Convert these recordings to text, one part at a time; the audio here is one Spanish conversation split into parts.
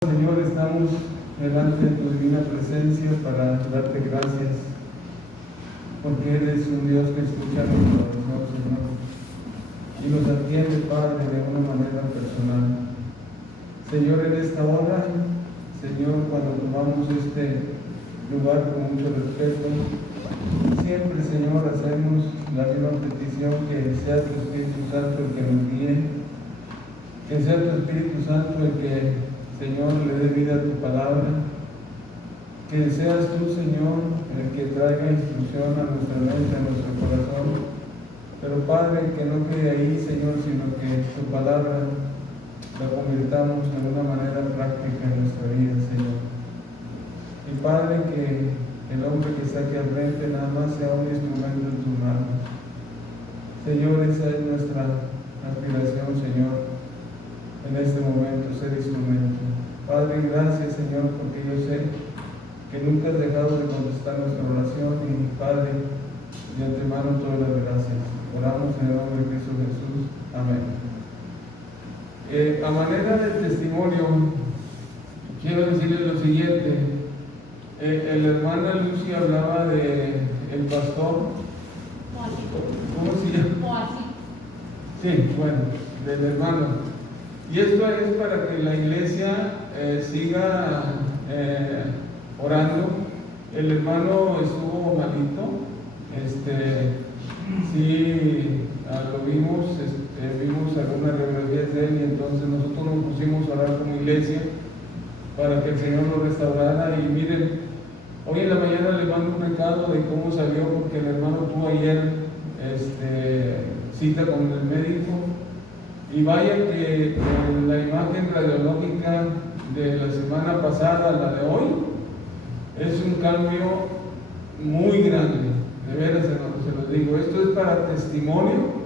Señor, estamos delante de tu divina presencia para darte gracias, porque eres un Dios que escucha nuestra oración, Señor, y nos atiende, Padre, de una manera personal. Señor, en esta hora, Señor, cuando tomamos este lugar con mucho respeto, siempre, Señor, hacemos la misma petición: que sea tu Espíritu Santo el que nos guíe, que sea tu Espíritu Santo el que, Señor, le dé vida a tu palabra, que seas tú, Señor, el que traiga instrucción a nuestra mente, a nuestro corazón. Pero Padre, que no quede ahí, Señor, sino que tu palabra la convirtamos en una manera práctica en nuestra vida, Señor. Y Padre, que el hombre que está aquí al frente nada más sea un instrumento en tus manos. Señor, esa es nuestra aspiración, Señor, en este momento, ser instrumento. Padre, gracias, Señor, porque yo sé que nunca has dejado de contestar nuestra oración, y Padre, de antemano todas las gracias. Oramos en el nombre de Cristo Jesús. Amén. A manera de testimonio, quiero decirles lo siguiente. El hermana Lucy hablaba de el pastor. ¿Cómo se llama? Sí, bueno, del hermano. Y esto es para que la iglesia siga orando. El hermano estuvo malito, sí, lo vimos, vimos algunas radiografías de él, y entonces nosotros nos pusimos a orar como iglesia para que el Señor lo restaurara. Y miren, hoy en la mañana les mando un recado de cómo salió, porque el hermano tuvo ayer cita con el médico. Y vaya que la imagen radiológica de la semana pasada a la de hoy es un cambio muy grande. De veras se los digo. Esto es para testimonio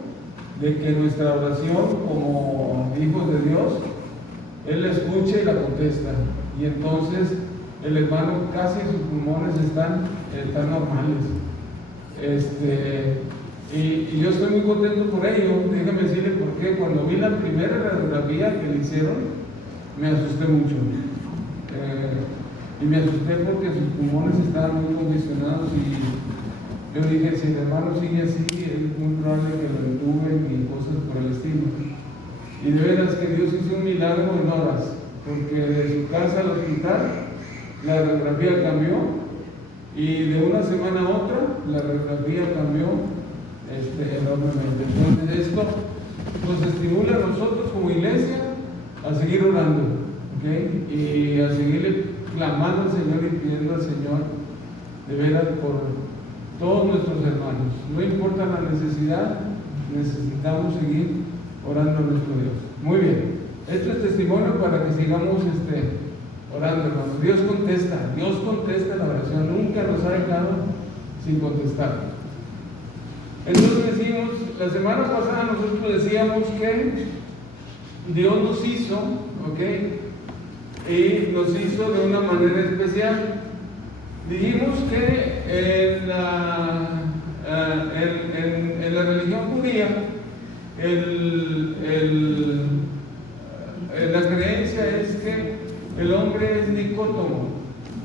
de que nuestra oración como hijos de Dios, Él la escucha y la contesta. Y entonces el hermano, casi sus pulmones están normales. Y yo estoy muy contento por ello. Déjame decirle por qué. Cuando vi la primera radiografía que le hicieron, me asusté mucho. Y me asusté porque sus pulmones estaban muy congestionados, y yo dije, si el hermano sigue así, es muy probable que lo entuben y cosas por el estilo. Y de veras que Dios hizo un milagro en horas, porque de su casa al hospital la radiografía cambió, y de una semana a otra la radiografía cambió enormemente. Entonces esto nos estimula a nosotros como iglesia a seguir orando, ¿okay? Y a seguirle clamando al Señor y pidiendo al Señor de veras por todos nuestros hermanos. No importa la necesidad, necesitamos seguir orando a nuestro Dios. Muy bien, esto es testimonio para que sigamos orando, hermanos. Dios contesta la oración, nunca nos ha dejado sin contestar. Entonces decimos, la semana pasada nosotros decíamos que Dios nos hizo, ¿ok? Y nos hizo de una manera especial. Dijimos que en la religión judía, la creencia es que el hombre es dicótomo.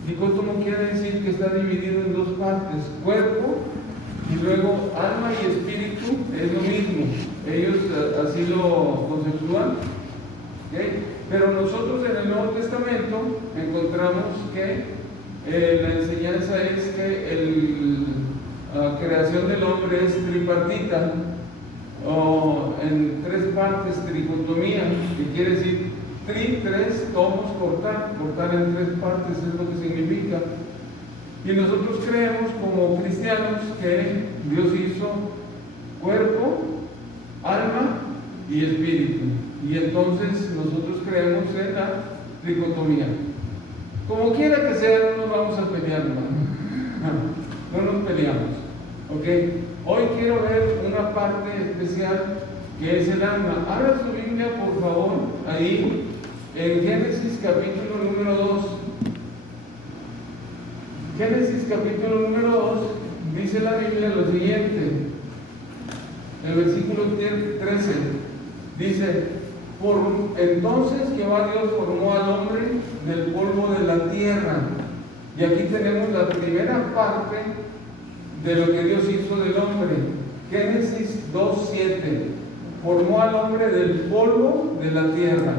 Dicótomo quiere decir que está dividido en dos partes: cuerpo y luego alma y espíritu. Es lo mismo, ellos así lo conceptúan, ¿okay? Pero nosotros en el Nuevo Testamento encontramos que la enseñanza es que la creación del hombre es tripartita, o en tres partes, tricotomía, que quiere decir tres tomos, cortar en tres partes es lo que significa. Y nosotros creemos como cristianos que Dios hizo cuerpo, alma y espíritu. Y entonces nosotros creemos en la tricotomía. Como quiera que sea, no nos vamos a pelear, hermano. No nos peleamos. ¿Ok? Hoy quiero ver una parte especial que es el alma. Abra su Biblia, por favor, ahí en Génesis capítulo número 2. Génesis capítulo número 2, dice la Biblia lo siguiente, el versículo 13, dice: Entonces Jehová Dios formó al hombre del polvo de la tierra. Y aquí tenemos la primera parte de lo que Dios hizo del hombre. Génesis 2:7. Formó al hombre del polvo de la tierra.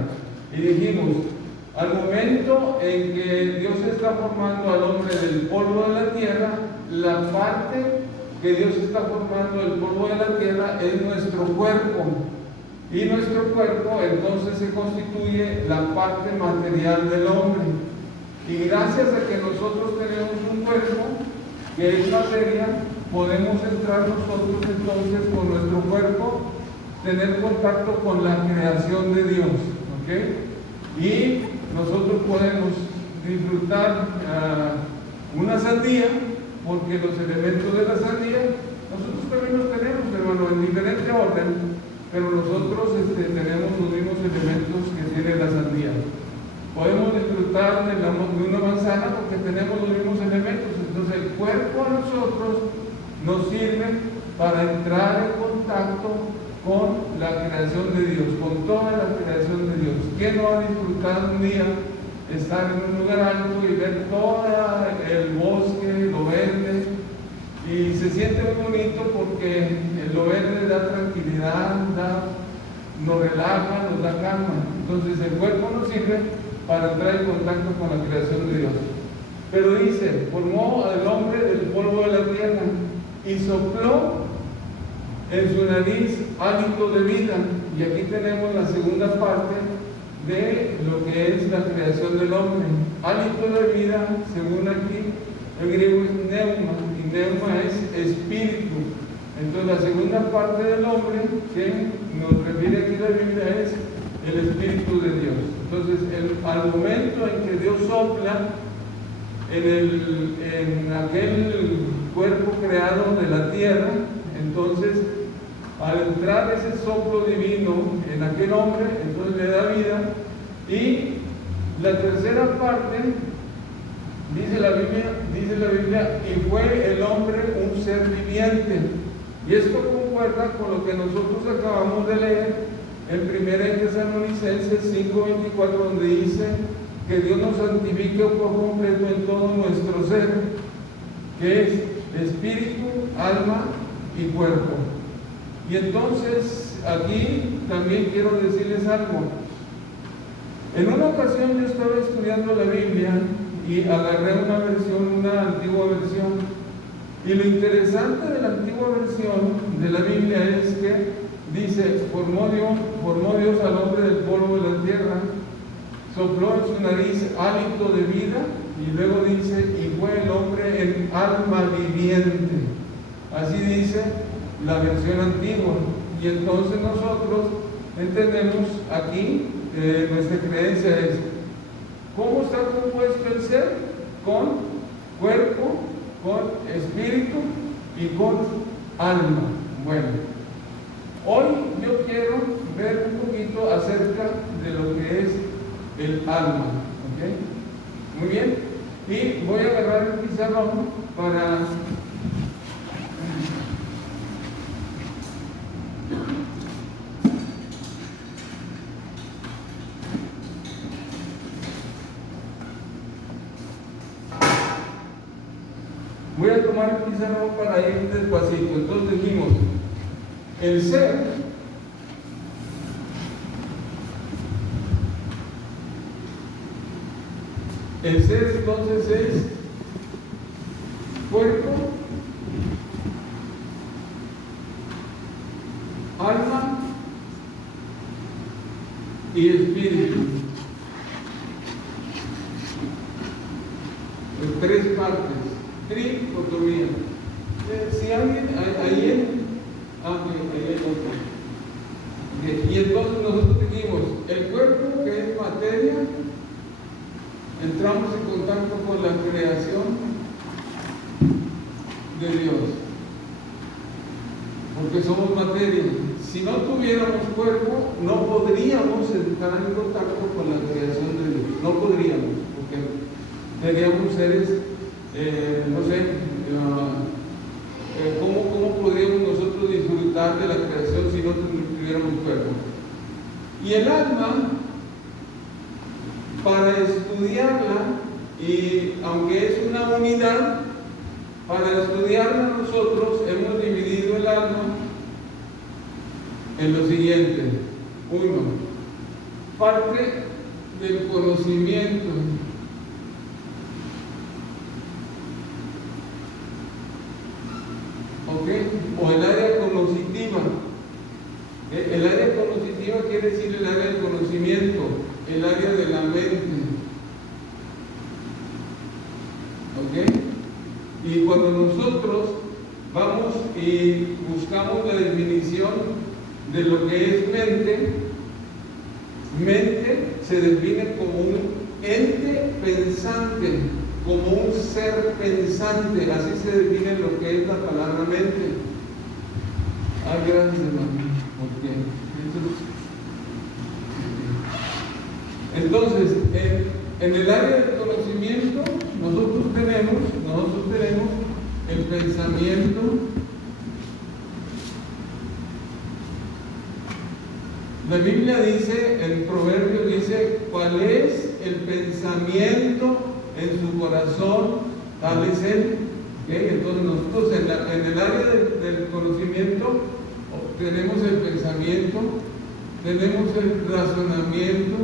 Y dijimos, al momento en que Dios está formando al hombre del polvo de la tierra, la parte que Dios está formando del polvo de la tierra es nuestro cuerpo. Y nuestro cuerpo entonces se constituye la parte material del hombre. Y gracias a que nosotros tenemos un cuerpo que es materia, podemos entrar nosotros entonces con nuestro cuerpo, tener contacto con la creación de Dios, ¿ok? Y nosotros podemos disfrutar una sandía, porque los elementos de la sandía, nosotros también los tenemos, hermano, en diferente orden, pero nosotros tenemos los mismos elementos que tiene la sandía. Podemos disfrutar de una manzana porque tenemos los mismos elementos. Entonces el cuerpo a nosotros nos sirve para entrar en contacto con la creación de Dios, con toda la creación de Dios. ¿Quién no ha disfrutado un día estar en un lugar alto y ver todo el bosque, lo verde? Y se siente muy bonito porque lo verde da tranquilidad, nos relaja, nos da calma. Entonces el cuerpo nos sirve para entrar en contacto con la creación de Dios. Pero dice, formó al hombre del polvo de la tierra y sopló en su nariz hálito de vida. Y aquí tenemos la segunda parte de lo que es la creación del hombre. Hálito de vida, según aquí, el griego es neuma, y neuma es espíritu. Entonces la segunda parte del hombre que nos refiere aquí la Biblia es el Espíritu de Dios. Entonces al momento en que Dios sopla en aquel cuerpo creado de la tierra, entonces al entrar ese soplo divino en aquel hombre, entonces le da vida. Y la tercera parte, dice la Biblia, y fue el hombre un ser viviente. Y esto concuerda con lo que nosotros acabamos de leer en 1 Tesalonicenses 5:24, donde dice que Dios nos santifique por completo en todo nuestro ser, que es espíritu, alma y cuerpo. Y entonces aquí también quiero decirles algo. En una ocasión yo estaba estudiando la Biblia y agarré una antigua versión. Y lo interesante de la antigua versión de la Biblia es que dice, formó Dios al hombre del polvo de la tierra, sopló en su nariz hálito de vida, y luego dice, y fue el hombre en alma viviente. Así dice la versión antigua. Y entonces nosotros entendemos aquí, nuestra creencia es, ¿cómo está compuesto el ser? Con cuerpo, con espíritu y con alma. Bueno, hoy yo quiero ver un poquito acerca de lo que es el alma, ¿ok? Muy bien, y voy a agarrar el pizarrón para voy a tomar el pizarrón para ir despacito. Entonces dijimos, el ser entonces es cuerpo, alma y espíritu. En tres partes. Tricotomía. Si alguien ahí y entonces nosotros dijimos, el cuerpo que es materia, entramos en contacto con la creación de Dios, porque somos materia. Si no tuviéramos cuerpo, no podríamos entrar en contacto con la creación de Dios, no podríamos, porque seríamos seres no sé, ¿cómo podríamos nosotros disfrutar de la creación si no tuviéramos cuerpo? Y el alma, para estudiarla, y aunque es una unidad, para estudiarla nosotros hemos dividido el alma en lo siguiente. 1. Parte del conocimiento. ¿Ok? O el área conoscitiva. El área conoscitiva quiere decir el área del conocimiento, el área de la mente. ¿Ok? Y cuando nosotros vamos y buscamos la definición de lo que es mente, mente se define como un ente pensante, como un ser pensante, así se define lo que es la palabra mente. Ay, gracias, hermano. Entonces, en el área del conocimiento, nosotros tenemos el pensamiento, la Biblia dice, en Proverbios dice, cuál es el pensamiento en su corazón, tal es él. ¿Okay? Entonces nosotros en el área del conocimiento tenemos el pensamiento, tenemos el razonamiento,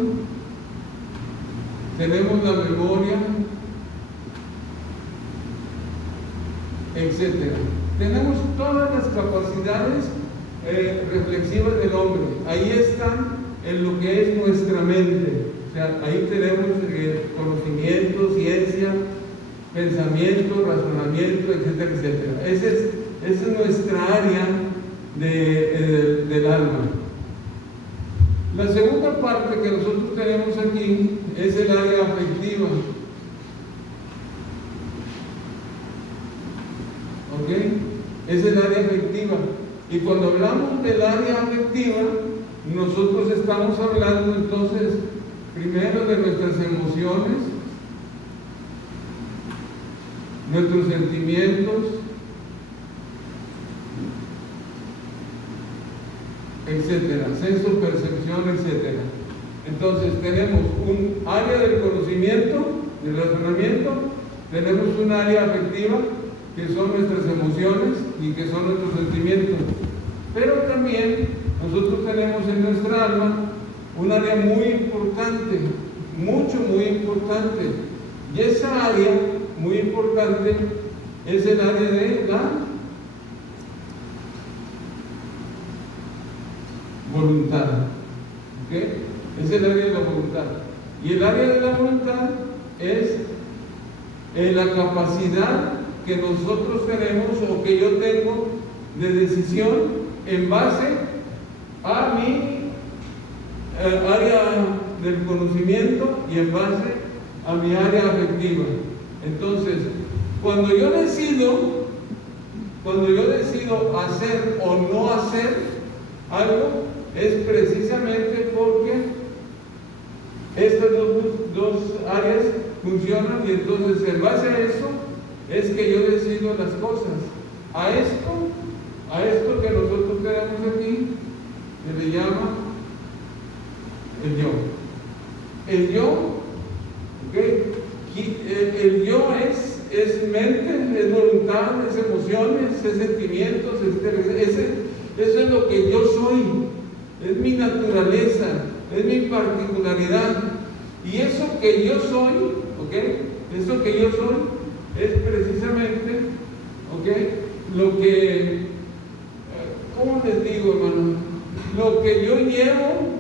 tenemos la memoria, etc. Tenemos todas las capacidades reflexivas del hombre. Ahí están en lo que es nuestra mente. O sea, ahí tenemos conocimiento, ciencia, pensamiento, razonamiento, etcétera, etcétera. Esa es nuestra área del alma. La segunda parte que nosotros tenemos aquí es el área afectiva. ¿Ok? Es el área afectiva. Y cuando hablamos del área afectiva, nosotros estamos hablando entonces primero de nuestras emociones, nuestros sentimientos, etcétera, senso, percepción, etcétera. Entonces tenemos un área del conocimiento, del razonamiento, tenemos un área afectiva, que son nuestras emociones y que son nuestros sentimientos. Pero también nosotros tenemos en nuestra alma un área muy importante, muy importante. Y esa área muy importante es el área de la voluntad. ¿Okay? Es el área de la voluntad. Y el área de la voluntad es la capacidad que nosotros tenemos o que yo tengo de decisión en base a mi área del conocimiento y en base a mi área afectiva. Entonces, cuando yo decido hacer o no hacer algo, es precisamente porque estas dos áreas funcionan, y entonces en base a eso es que yo decido las cosas. A esto que nosotros tenemos aquí se le llama el yo. El yo, ¿ok? El yo es mente, es voluntad, es emociones, es sentimientos, eso es lo que yo soy, es mi naturaleza, es mi particularidad. Y eso que yo soy, ¿ok? Eso que yo soy es precisamente, ¿ok? Lo que, ¿cómo les digo, hermano? Lo que yo llevo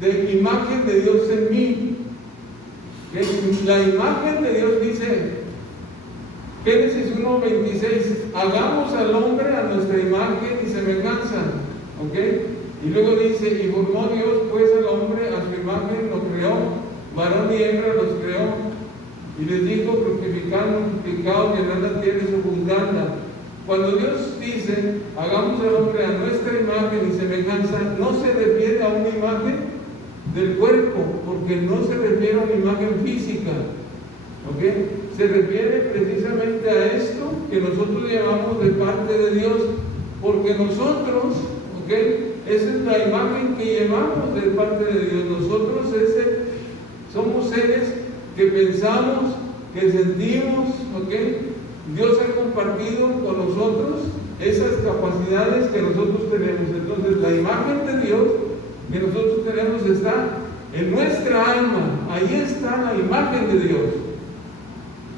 de imagen de Dios en mí. La imagen de Dios dice, Génesis 1:26, hagamos al hombre a nuestra imagen y semejanza, ¿ok? Y luego dice, y formó Dios pues al hombre a su imagen, lo creó, varón y hembra los creó, y les dijo, fructificad, multiplicaos, llenad la tierra y sojuzgadla. Cuando Dios dice, hagamos al hombre a nuestra imagen y semejanza, no se refiere a una imagen del cuerpo, porque no se refiere a una imagen física, ¿ok? Se refiere precisamente a esto que nosotros llevamos de parte de Dios, porque nosotros, ¿ok? esa es la imagen que llevamos de parte de Dios. Nosotros somos seres que pensamos, que sentimos, ¿ok? Dios ha compartido con nosotros esas capacidades que nosotros tenemos. Entonces, la imagen de Dios que nosotros tenemos está en nuestra alma. Ahí está la imagen de Dios.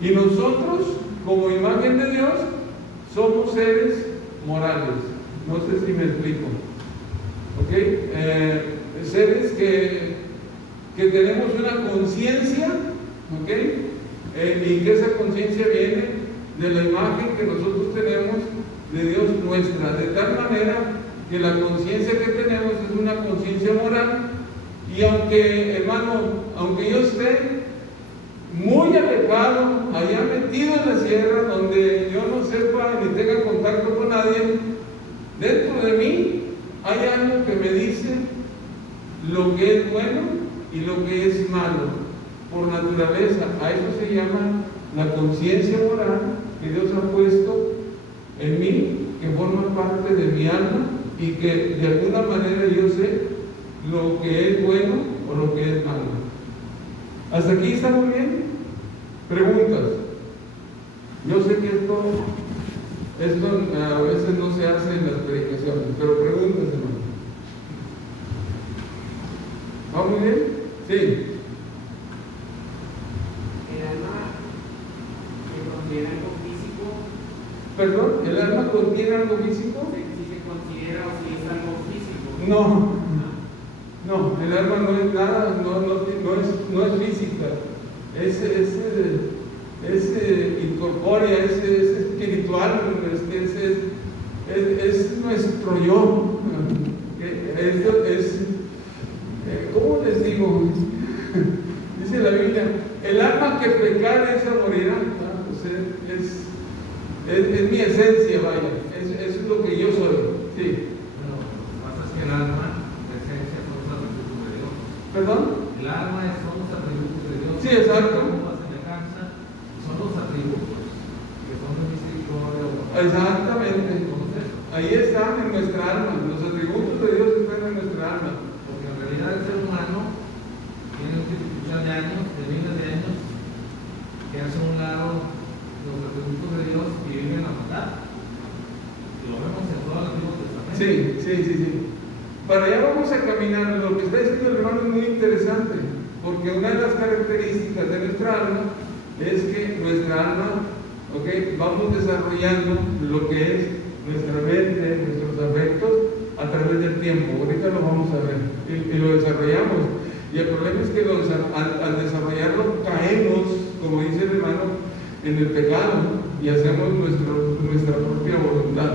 Y nosotros, como imagen de Dios, somos seres morales. No sé si me explico. ¿Ok? Seres que tenemos una conciencia, ¿ok? Y que esa conciencia viene de la imagen que nosotros tenemos de Dios nuestra, de tal manera que la conciencia que tenemos es una conciencia moral. Y aunque, hermano, aunque yo esté muy alejado, allá metido en la sierra, donde yo no sepa ni tenga contacto con nadie, dentro de mí hay algo que me dice lo que es bueno y lo que es malo. Por naturaleza, a eso se llama la conciencia moral que Dios ha puesto en mí, que forma parte de mi alma y que de alguna manera yo sé lo que es bueno o lo que es malo. ¿Hasta aquí estamos bien? Preguntas. Yo sé que esto a veces no se hace en las predicaciones, pero preguntas, hermano. ¿Vamos bien? Sí. ¿Perdón? ¿El alma contiene algo físico? Si se considera o si es algo físico. No, el alma no es nada, no es física, es incorpórea, es espiritual, es nuestro yo. Esto es, ¿cómo les digo? Dice la Biblia, el alma que pecare esa morirá. Es mi esencia, vaya, eso es lo que yo soy, sí. Bueno, lo que pasa es que el alma, la esencia, son los atributos de Dios. ¿Perdón? El alma son los atributos de Dios. Sí, exacto. La semejanza son los atributos que son de misericordia. Exactamente. Ahí están en nuestra alma, los atributos de Dios están en nuestra alma. Porque en realidad el ser humano tiene multiplicidad de años, de miles de años, que hace un lado los atributos de Dios y viven a matar. Lo vemos en todo el Antiguo Testamento. Sí. Para allá vamos a caminar. Lo que está diciendo el hermano es muy interesante, porque una de las características de nuestra alma es que nuestra alma, vamos desarrollando lo que es nuestra mente, nuestros afectos a través del tiempo. Ahorita lo vamos a ver y lo desarrollamos. Y el problema es que al desarrollarlo caemos, como dice el hermano, en el pecado y hacemos nuestra propia voluntad.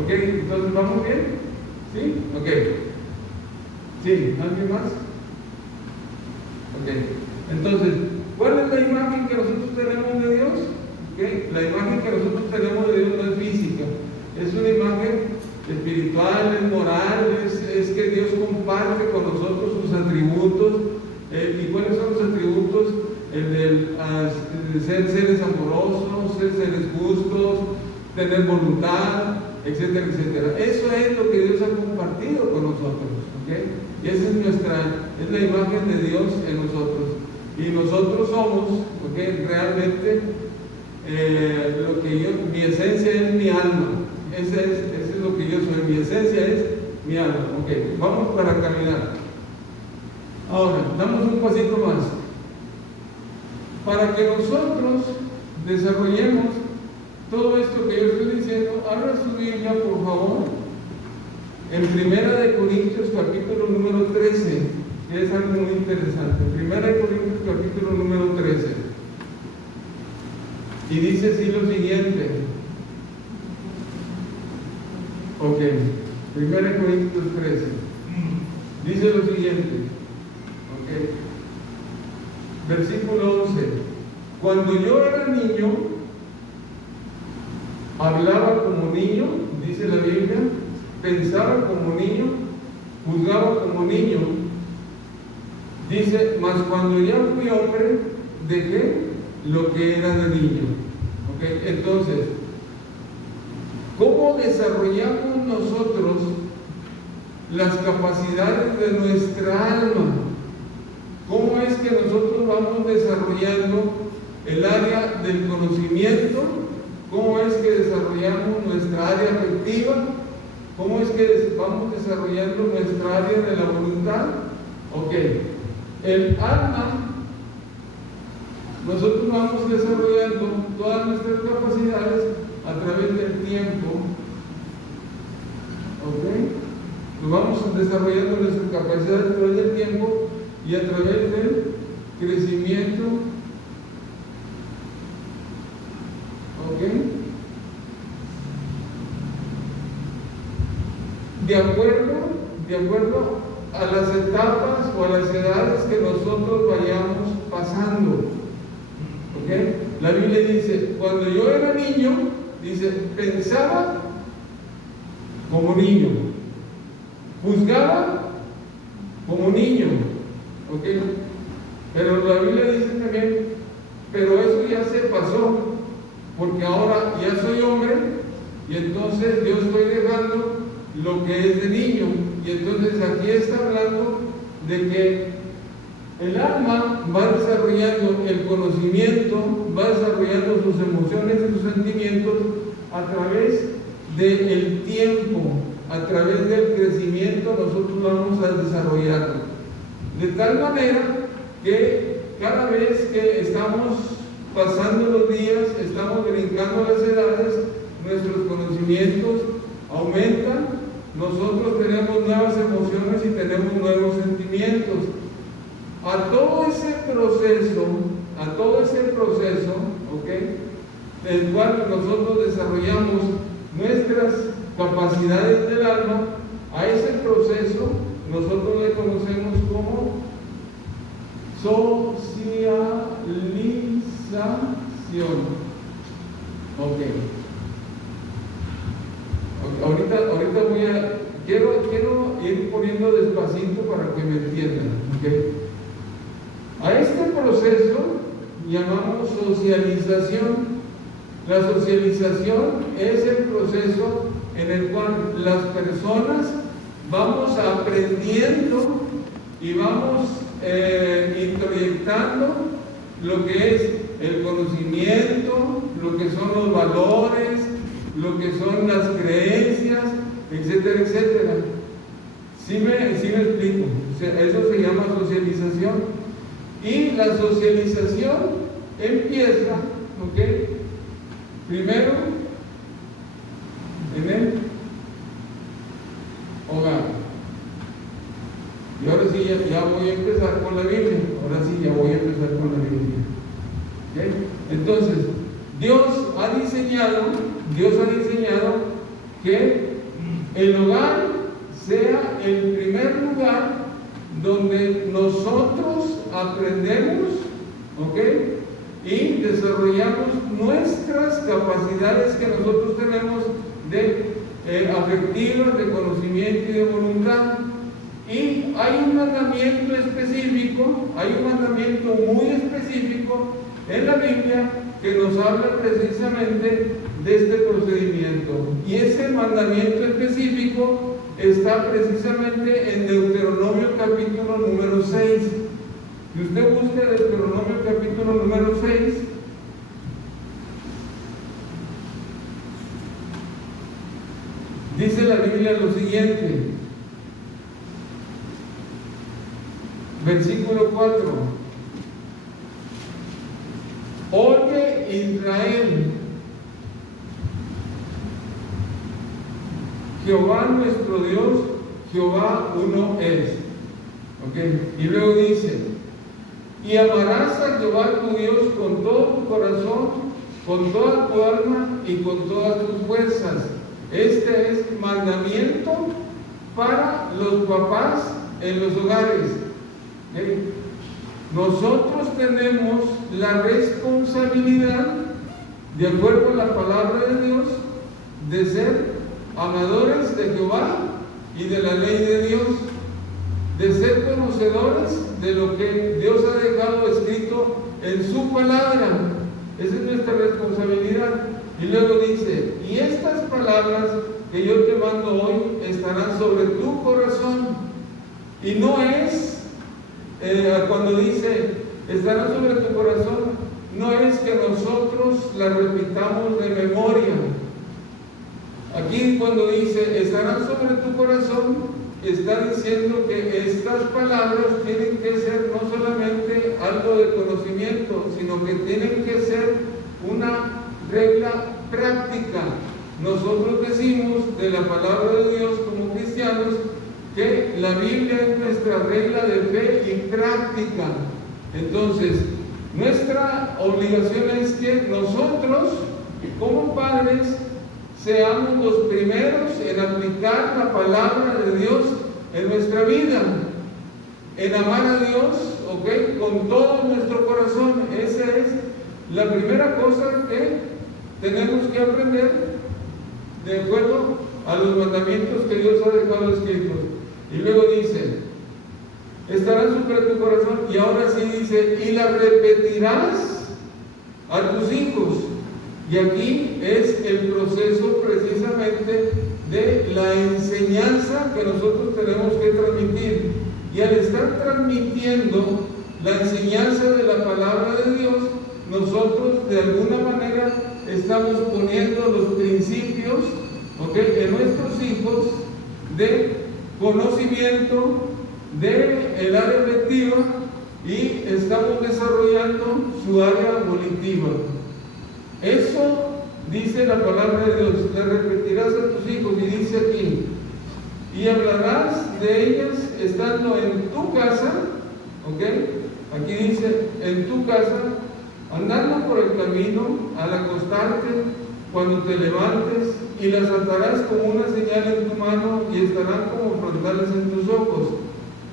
¿Ok? Entonces, ¿vamos bien? ¿Sí? Ok. ¿Sí? ¿Alguien más? Ok. Entonces, ¿cuál es la imagen que nosotros tenemos de Dios? ¿Okay? La imagen que nosotros tenemos de Dios no es física, es una imagen espiritual, es moral, es que Dios comparte con nosotros sus atributos. ¿Y cuáles son los atributos? El de ser seres amorosos, ser seres justos, tener voluntad, etcétera, etcétera. Eso es lo que Dios ha compartido con nosotros, ¿okay? Y esa es la imagen de Dios en nosotros. Y nosotros somos, ¿okay? Realmente, mi esencia es mi alma. Ese es lo que yo soy. Mi esencia es mi alma. ¿Okay? Vamos para caminar. Ahora, damos un pasito más. Para que nosotros desarrollemos todo esto que yo estoy diciendo, abra su Biblia, por favor, en 1 Corintios capítulo número 13, que es algo muy interesante. 1 Corintios capítulo número 13. Y dice así lo siguiente. Ok, 1 Corintios 13. Dice lo siguiente. Ok. Versículo 11. Cuando yo era niño, hablaba como niño, dice la Biblia, pensaba como niño, juzgaba como niño. Dice, mas cuando ya fui hombre, dejé lo que era de niño. ¿Okay? Entonces, ¿cómo desarrollamos nosotros las capacidades de nuestra alma. ¿Cómo es que nosotros vamos desarrollando el área del conocimiento? ¿Cómo es que desarrollamos nuestra área afectiva? ¿Cómo es que vamos desarrollando nuestra área de la voluntad? Ok, el alma, nosotros vamos desarrollando todas nuestras capacidades a través del tiempo. Ok, lo vamos desarrollando nuestras capacidades a través del tiempo y a través del crecimiento. Ok, de acuerdo a las etapas o a las edades que nosotros vayamos pasando. ¿Ok? La Biblia dice, cuando yo era niño, dice, pensaba como niño, juzgaba como niño. ¿Ok? Pero la Biblia dice también, pero eso ya se pasó, porque ahora ya soy hombre y entonces yo estoy dejando lo que es de niño. Y entonces aquí está hablando de que el alma va desarrollando el conocimiento, va desarrollando sus emociones y sus sentimientos a través del tiempo, a través del crecimiento. Nosotros vamos a desarrollarlo de tal manera que cada vez que estamos pasando los días, estamos brincando las edades, nuestros conocimientos aumentan. Nosotros tenemos nuevas emociones y tenemos nuevos sentimientos. A todo ese proceso, ¿ok?, del cual nosotros desarrollamos nuestras capacidades del alma, a ese proceso nosotros le conocemos como socialización. Ok. Ahorita quiero ir poniendo despacito para que me entiendan. ¿Okay? A este proceso llamamos socialización. La socialización es el proceso en el cual las personas vamos aprendiendo y vamos introyectando lo que es el conocimiento, lo que son los valores, lo que son las creencias, etcétera, etcétera. ¿Sí me explico? O sea, eso se llama socialización. Y la socialización empieza, ¿ok?, primero en el hogar. Y ahora sí ya voy a empezar con la Biblia. ¿Okay? Entonces, Dios ha diseñado que el hogar sea el primer lugar donde nosotros aprendemos, ¿ok?, y desarrollamos nuestras capacidades que nosotros tenemos de afectivas, de conocimiento y de voluntad. Y hay un mandamiento específico, hay un mandamiento muy específico en la Biblia que nos habla precisamente de este procedimiento. Y ese mandamiento específico está precisamente en Deuteronomio capítulo número 6. Si usted busca Deuteronomio capítulo número 6, dice la Biblia lo siguiente, versículo 4: Oye Israel, Jehová nuestro Dios, Jehová uno es. ¿Okay? Y luego dice: y amarás a Jehová tu Dios con todo tu corazón, con toda tu alma y con todas tus fuerzas. Este es mandamiento para los papás en los hogares. ¿Okay? Nosotros tenemos la responsabilidad, de acuerdo a la palabra de Dios, de ser amadores de Jehová y de la ley de Dios, de ser conocedores de lo que Dios ha dejado escrito en su palabra. Esa es nuestra responsabilidad. Y luego dice: y estas palabras que yo te mando hoy estarán sobre tu corazón. Y no es, cuando dice estarán sobre tu corazón, no es que nosotros la repitamos de memoria. Aquí cuando dice estarán sobre tu corazón, está diciendo que estas palabras tienen que ser no solamente algo de conocimiento, sino que tienen que ser una regla práctica. Nosotros decimos de la palabra de Dios como cristianos que la Biblia es nuestra regla de fe y práctica. Entonces, nuestra obligación es que nosotros, como padres, seamos los primeros en aplicar la palabra de Dios en nuestra vida, en amar a Dios, ¿ok? Con todo nuestro corazón. Esa es la primera cosa que tenemos que aprender de acuerdo a los mandamientos que Dios ha dejado escritos. Y luego dice, estarán sobre tu corazón, y ahora sí dice, y la repetirás a tus hijos. Y aquí es el proceso precisamente de la enseñanza que nosotros tenemos que transmitir. Y al estar transmitiendo la enseñanza de la palabra de Dios, nosotros de alguna manera estamos poniendo los principios, ¿ok?, en nuestros hijos de conocimiento del área afectiva, y estamos desarrollando su área volitiva. Eso dice la palabra de Dios, le repetirás a tus hijos, y dice aquí, y hablarás de ellas estando en tu casa, ¿ok? Aquí dice, en tu casa, andando por el camino, al acostarte, cuando te levantes, y las atarás como una señal en tu mano, y estarán como frontales en tus ojos,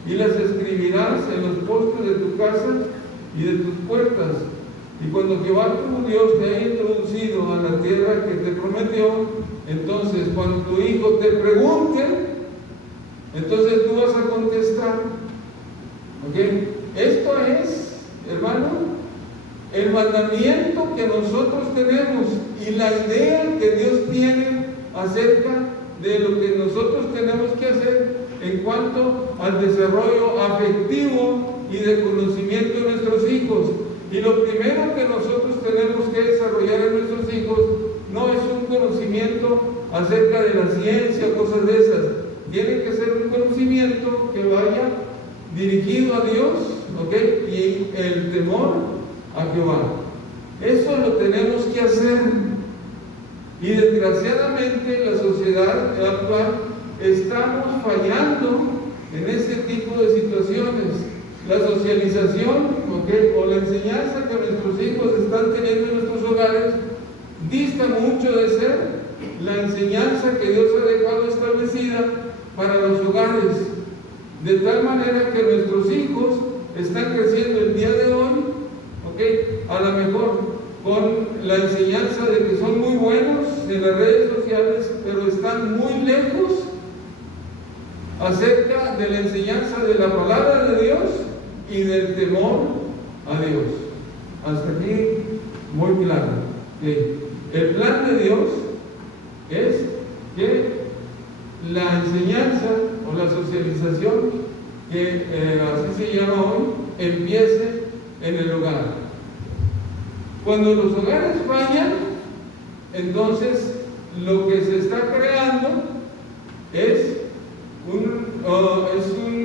y las escribirás en los postes de tu casa y de tus puertas. Y cuando Jehová tu Dios te haya introducido a la tierra que te prometió, entonces cuando tu hijo te pregunte, entonces tú vas a contestar. ¿Ok? Esto es, hermano, el mandamiento que nosotros tenemos y la idea que Dios tiene acerca de lo que nosotros tenemos que hacer en cuanto al desarrollo afectivo y de conocimiento de nuestros hijos. Y lo primero que nosotros tenemos que desarrollar en nuestros hijos no es un conocimiento acerca de la ciencia o cosas de esas. Tiene que ser un conocimiento que vaya dirigido a Dios, ¿ok? Y el temor a Jehová. Eso lo tenemos que hacer. Y desgraciadamente la sociedad actual estamos fallando en ese tipo de situaciones. La socialización, ¿ok?, o la enseñanza que nuestros hijos están teniendo en nuestros hogares dista mucho de ser la enseñanza que Dios ha dejado establecida para los hogares, de tal manera que nuestros hijos están creciendo el día de hoy, ¿ok?, a lo mejor con la enseñanza de que son muy buenos en las redes sociales, pero están muy lejos acerca de la enseñanza de la palabra de Dios y del temor a Dios. Hasta aquí muy claro. El plan de Dios es que la enseñanza o la socialización, que así se llama hoy, empiece en el hogar. Cuando los hogares fallan, entonces lo que se está creando es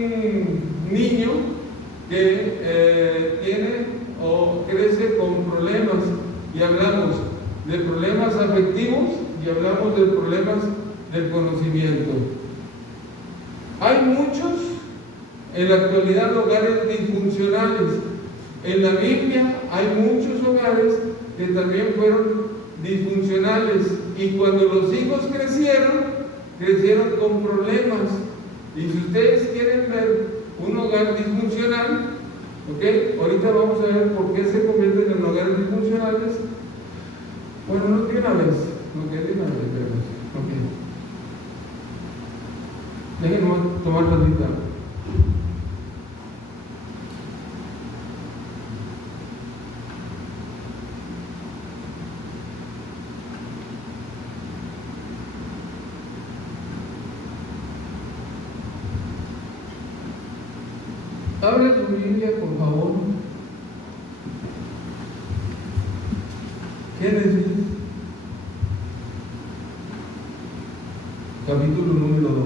un niño que tiene o crece con problemas, y hablamos de problemas afectivos y hablamos de problemas del conocimiento. Hay muchos en la actualidad hogares disfuncionales. En la Biblia hay muchos hogares que también fueron disfuncionales, y cuando los hijos crecieron con problemas. Y si ustedes quieren ver un hogar disfuncional, ¿ok?, ahorita vamos a ver por qué se convierten en hogares disfuncionales. Bueno, no de una vez, ok. Déjenme tomar la cita. Abre tu Biblia, por favor. Génesis, capítulo número 2.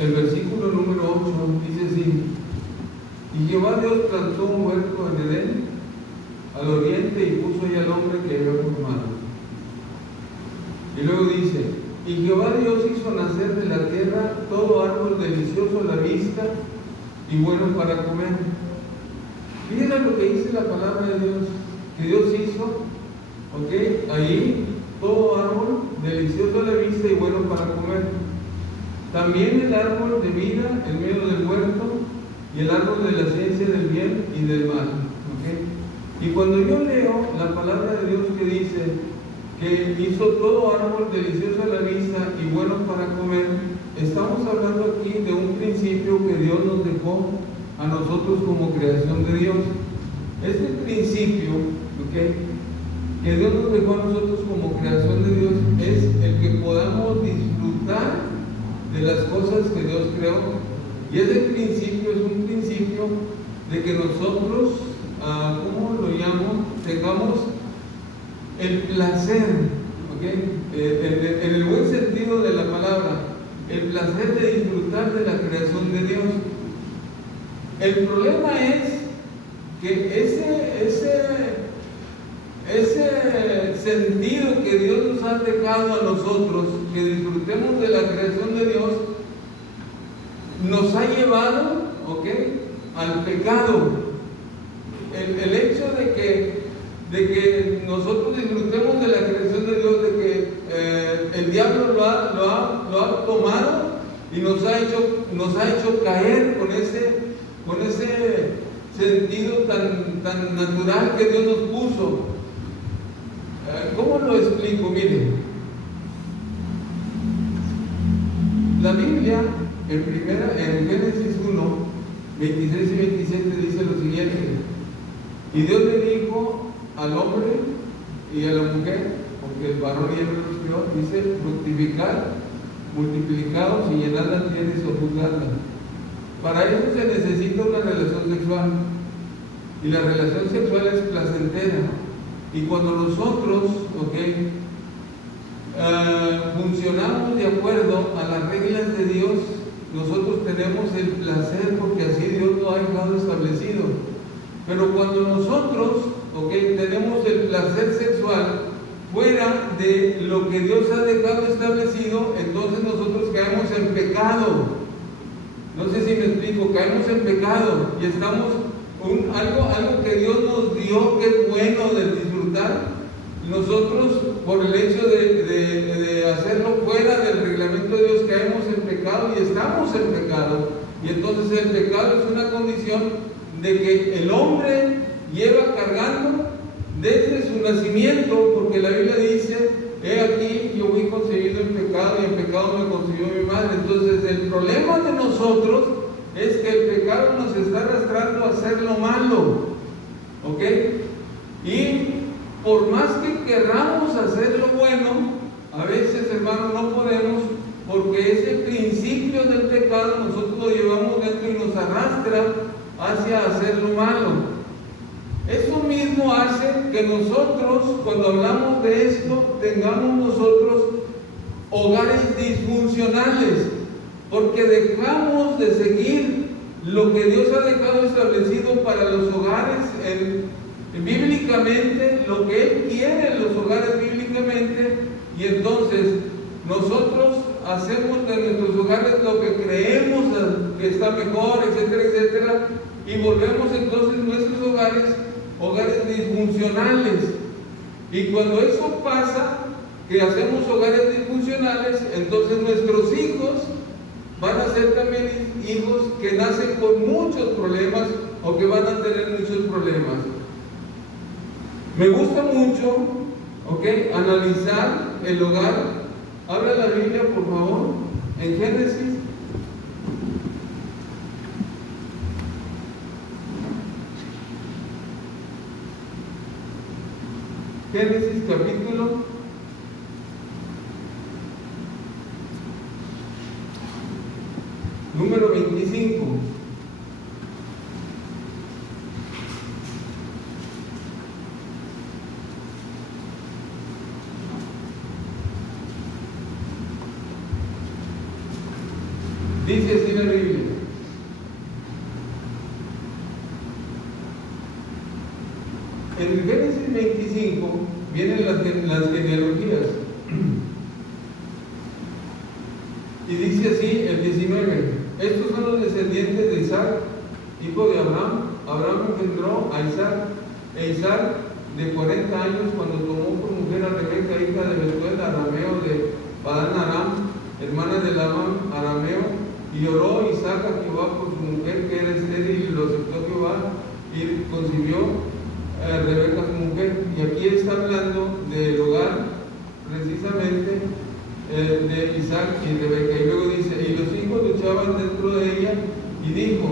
El versículo número 8 dice así: y Jehová Dios plantó un huerto en Edén, al oriente, y puso ahí al hombre que había formado. Y luego dice: y Jehová Dios hizo nacer de la tierra todo árbol delicioso a la vista y bueno para comer. Mira lo que dice la palabra de Dios, que Dios hizo, ahí todo árbol delicioso a la vista y bueno para comer. También el árbol de vida en medio del huerto y el árbol de la ciencia del bien y del mal. Y cuando yo leo la palabra de Dios que dice que hizo todo árbol delicioso a la vista y bueno para comer, estamos hablando aquí de un principio que Dios nos dejó a nosotros como creación de Dios. Este principio, que Dios nos dejó a nosotros como creación de Dios, es el que podamos disfrutar de las cosas que Dios creó. Y ese principio es un principio de que nosotros, ¿cómo lo llamo? Tengamos el placer, en el buen sentido de la palabra, el placer de disfrutar de la creación de Dios. El problema es que ese sentido que Dios nos ha dejado a nosotros, que disfrutemos de la creación de Dios, nos ha llevado, al pecado. El hecho de que nosotros disfrutemos de la creación de Dios, de que el diablo lo ha tomado y nos ha hecho caer con ese sentido tan natural que Dios nos puso. ¿Cómo lo explico? Miren, la Biblia en Génesis 1, 26 y 27 dice lo siguiente: y Dios le dijo al hombre y a la mujer, porque el varón y hembra los creó, dice: fructificad, multiplicaos y llenad la tierra y sojuzgadla. Para eso se necesita una relación sexual, y la relación sexual es placentera. Y cuando nosotros funcionamos de acuerdo a las reglas de Dios, nosotros tenemos el placer, porque así Dios lo ha dejado establecido. Pero cuando nosotros tenemos el placer sexual fuera de lo que Dios ha dejado establecido, entonces nosotros caemos en pecado. No sé si me explico, caemos en pecado y estamos algo que Dios nos dio, que es bueno de disfrutar. Nosotros, por el hecho de hacerlo fuera del reglamento de Dios, caemos en pecado y estamos en pecado. Y entonces el pecado es una condición de que el hombre lleva cargando desde su nacimiento, porque la Biblia dice: he aquí, yo fui concebido en pecado y en pecado me concibió mi madre. Entonces el problema de nosotros es que el pecado nos está arrastrando a hacer lo malo, y por más que querramos hacer lo bueno, a veces, hermanos, no podemos, porque ese principio del pecado nosotros lo llevamos dentro y nos arrastra hacia hacer lo malo. Eso mismo hace que nosotros, cuando hablamos de esto, tengamos nosotros hogares disfuncionales, porque dejamos de seguir lo que Dios ha dejado establecido para los hogares bíblicamente, lo que Él quiere en los hogares bíblicamente, y entonces nosotros hacemos de nuestros hogares lo que creemos que está mejor, etcétera, etcétera, y volvemos entonces nuestros hogares disfuncionales. Y cuando eso pasa, que hacemos hogares disfuncionales, entonces nuestros hijos van a ser también hijos que nacen con muchos problemas, o que van a tener muchos problemas. Me gusta mucho, analizar el hogar. Abra la Biblia, por favor, en Génesis. Génesis capítulo número 25. Dice así la Biblia. En el Génesis 25 vienen las genealogías. Y dice así el 19: estos son los descendientes de Isaac, hijo de Abraham. Abraham engendró a Isaac, e Isaac de 40 años cuando tomó por mujer a Rebeca, hija de Betuel, arameo de Padán Aram, hermana de Labán, arameo. Y oró Isaac a Jehová por su mujer, que era estéril, y lo aceptó Jehová, y concibió Rebeca su mujer. Y aquí está hablando del hogar, precisamente, de Isaac y Rebeca. Y luego dice: y los hijos luchaban dentro de ella, y dijo: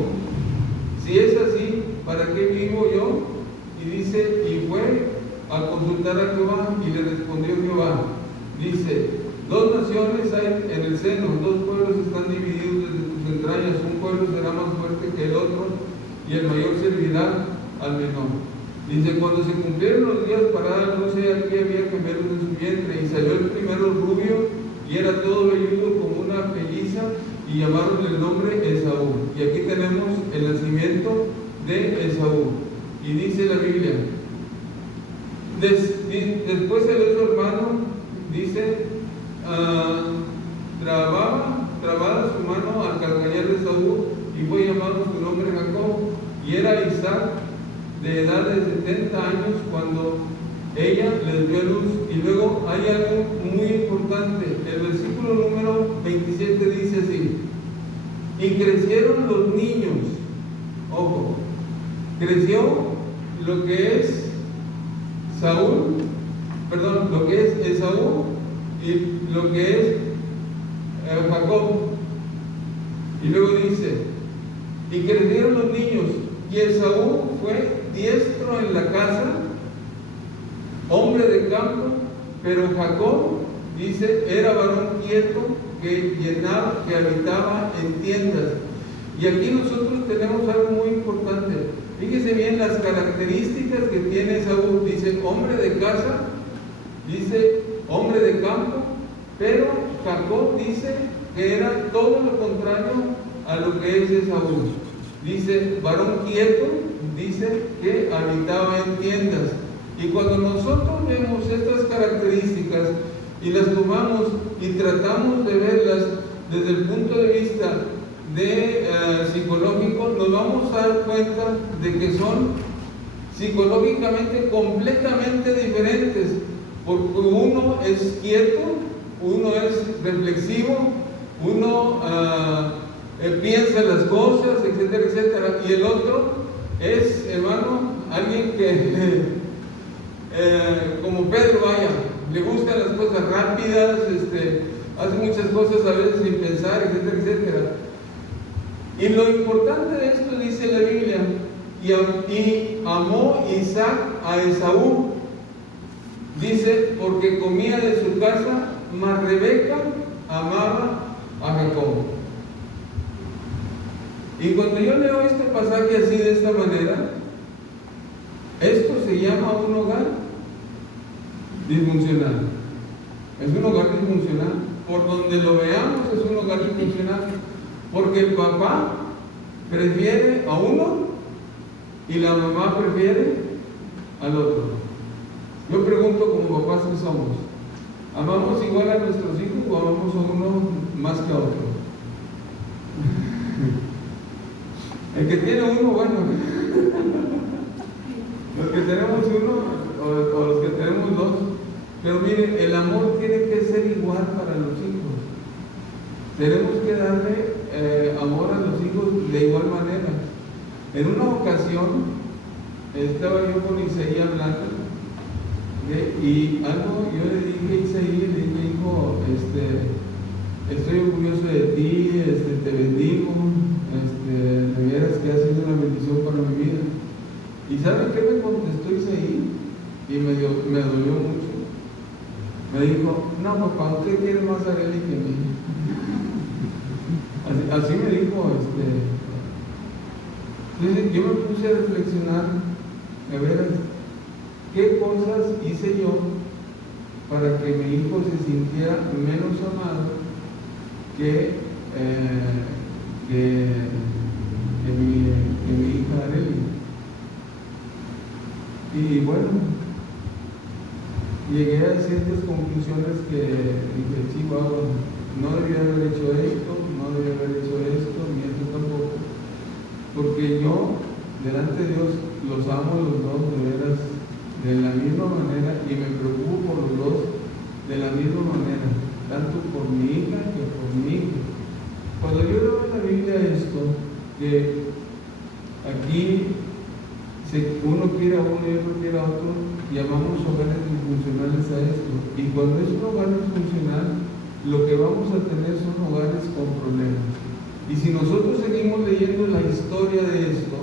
si es así, ¿para qué vivo yo? Y dice: y fue a consultar a Jehová, y le respondió Jehová. Dice: dos naciones hay en el seno, dos pueblos están divididos desde tus entrañas, un pueblo será más fuerte que el otro, y el mayor servirá al menor. Dice: cuando se cumplieron los días para dar luz, aquí había gemelos en su vientre, y salió el primero rubio, y era todo velludo como una pelliza, y llamaron el nombre Esaú. Y aquí tenemos el nacimiento de Esaú. Y dice la Biblia: después salió su hermano, dice, trababa su mano al calcañar de Esaú, y fue llamado su nombre Jacob. Y era Isaac de edad de 70 años cuando ella les dio luz. Y luego hay algo muy importante. El versículo número 27 dice así: y crecieron los niños. Ojo, creció lo que es lo que es Esaú, y lo que es Jacob. Y luego dice: y crecieron los niños, y Esaú fue diestro en la casa, hombre de campo, pero Jacob, dice, era varón quieto, que habitaba en tiendas. Y aquí nosotros tenemos algo muy importante. Fíjese bien las características que tiene Esaú. Dice hombre de casa, dice hombre de campo, pero Jacob dice que era todo lo contrario a lo que es Esaú. Dice varón quieto, dice que habitaba en tiendas. Y cuando nosotros vemos estas características y las tomamos y tratamos de verlas desde el punto de vista psicológico, nos vamos a dar cuenta de que son psicológicamente completamente diferentes, porque uno es quieto, uno es reflexivo, uno piensa las cosas, etcétera, etcétera, y el otro es, hermano, alguien que como Pedro, vaya, le gustan las cosas rápidas, hace muchas cosas a veces sin pensar, etcétera, etcétera. Y lo importante de esto, dice la Biblia, y amó Isaac a Esaú, dice, porque comía de su casa, mas Rebeca amaba a Jacob. Y cuando yo leo este pasaje así, de esta manera, esto se llama un hogar disfuncional. Es un hogar disfuncional. Por donde lo veamos, es un hogar disfuncional. Porque el papá prefiere a uno y la mamá prefiere al otro. Yo pregunto, como papás que somos, ¿amamos igual a nuestros hijos o amamos a uno más que a otro? El que tiene uno, bueno. Los que tenemos uno o los que tenemos dos. Pero miren, el amor tiene que ser igual para los hijos. Tenemos que darle amor a los hijos de igual manera. En una ocasión estaba yo con Isaí hablando, y algo yo le dije a Isaí, le dije: hijo, estoy orgulloso de ti, te bendigo, de veras que ha sido una bendición para mi vida. ¿Y saben qué me contestó Isaí? y me dolió mucho. Me dijo, no papá, usted quiere más a Arely que a mí. Así me dijo. Entonces yo me puse a reflexionar, a ver, ¿qué cosas hice yo para que mi hijo se sintiera menos amado que mi hija Arely? Y bueno, llegué a ciertas conclusiones que dije, sí, wow, no debía haber hecho esto, no debía haber hecho esto, ni esto tampoco, porque yo, delante de Dios, los amo los dos de veras, de la misma manera, y me preocupo por los dos de la misma manera, tanto por mi hija que por mi hijo. Cuando yo leo en la Biblia esto, que aquí uno quiere a uno y otro quiere a otro, llamamos hogares disfuncionales a esto, y cuando es un hogar disfuncional, lo que vamos a tener son hogares con problemas. Y si nosotros seguimos leyendo la historia de esto,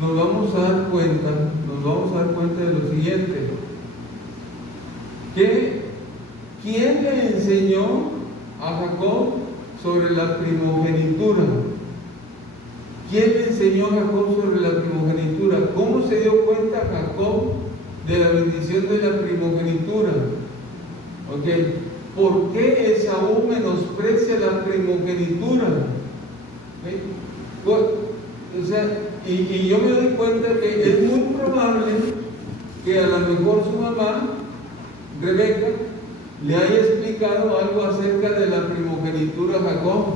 nos vamos a dar cuenta de lo siguiente, que ¿quién le enseñó a Jacob sobre la primogenitura? ¿Quién le enseñó a Jacob sobre la primogenitura? ¿Cómo se dio cuenta Jacob de la bendición de la primogenitura? ¿Okay? ¿Por qué Esaú menosprecia la primogenitura? ¿Okay? O sea, y yo me doy cuenta que es muy probable que a lo mejor su mamá, Rebeca, le haya explicado algo acerca de la primogenitura a Jacob.